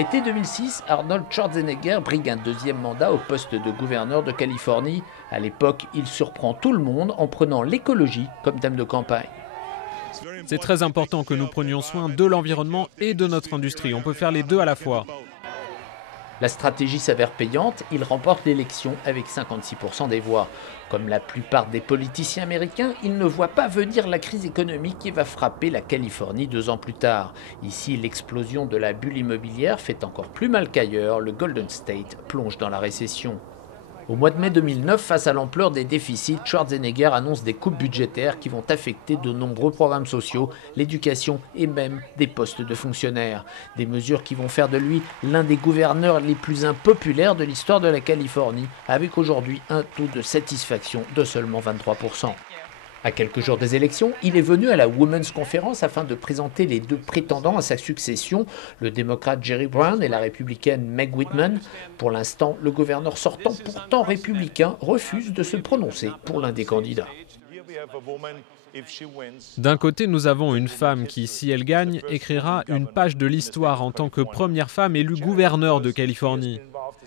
L'été 2006, Arnold Schwarzenegger brigue un deuxième mandat au poste de gouverneur de Californie. À l'époque, il surprend tout le monde en prenant l'écologie comme thème de campagne. C'est très important que nous prenions soin de l'environnement et de notre industrie. On peut faire les deux à la fois. La stratégie s'avère payante, il remporte l'élection avec 56% des voix. Comme la plupart des politiciens américains, il ne voit pas venir la crise économique qui va frapper la Californie 2 ans plus tard. Ici, l'explosion de la bulle immobilière fait encore plus mal qu'ailleurs, le Golden State plonge dans la récession. Au mois de mai 2009, face à l'ampleur des déficits, Schwarzenegger annonce des coupes budgétaires qui vont affecter de nombreux programmes sociaux, l'éducation et même des postes de fonctionnaires. Des mesures qui vont faire de lui l'un des gouverneurs les plus impopulaires de l'histoire de la Californie, avec aujourd'hui un taux de satisfaction de seulement 23%. À quelques jours des élections, il est venu à la Women's Conference afin de présenter les deux prétendants à sa succession, le démocrate Jerry Brown et la républicaine Meg Whitman. Pour l'instant, le gouverneur sortant, pourtant républicain, refuse de se prononcer pour l'un des candidats. D'un côté, nous avons une femme qui, si elle gagne, écrira une page de l'histoire en tant que première femme élue gouverneur de Californie.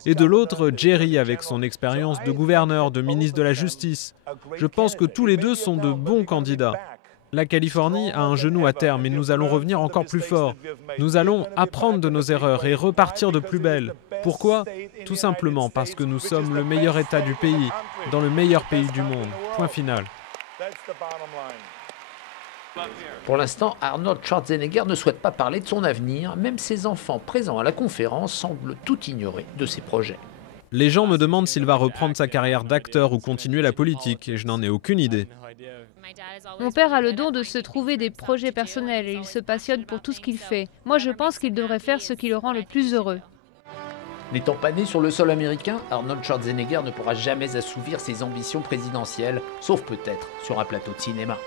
Et de l'autre, Jerry avec son expérience de gouverneur, de ministre de la Justice. Je pense que tous les deux sont de bons candidats. La Californie a un genou à terre, mais nous allons revenir encore plus fort. Nous allons apprendre de nos erreurs et repartir de plus belle. Pourquoi? Tout simplement parce que nous sommes le meilleur État du pays, dans le meilleur pays du monde. Point final. Pour l'instant, Arnold Schwarzenegger ne souhaite pas parler de son avenir, même ses enfants présents à la conférence semblent tout ignorer de ses projets. Les gens me demandent s'il va reprendre sa carrière d'acteur ou continuer la politique, et je n'en ai aucune idée. Mon père a le don de se trouver des projets personnels et il se passionne pour tout ce qu'il fait. Moi, je pense qu'il devrait faire ce qui le rend le plus heureux. N'étant pas né sur le sol américain, Arnold Schwarzenegger ne pourra jamais assouvir ses ambitions présidentielles, sauf peut-être sur un plateau de cinéma.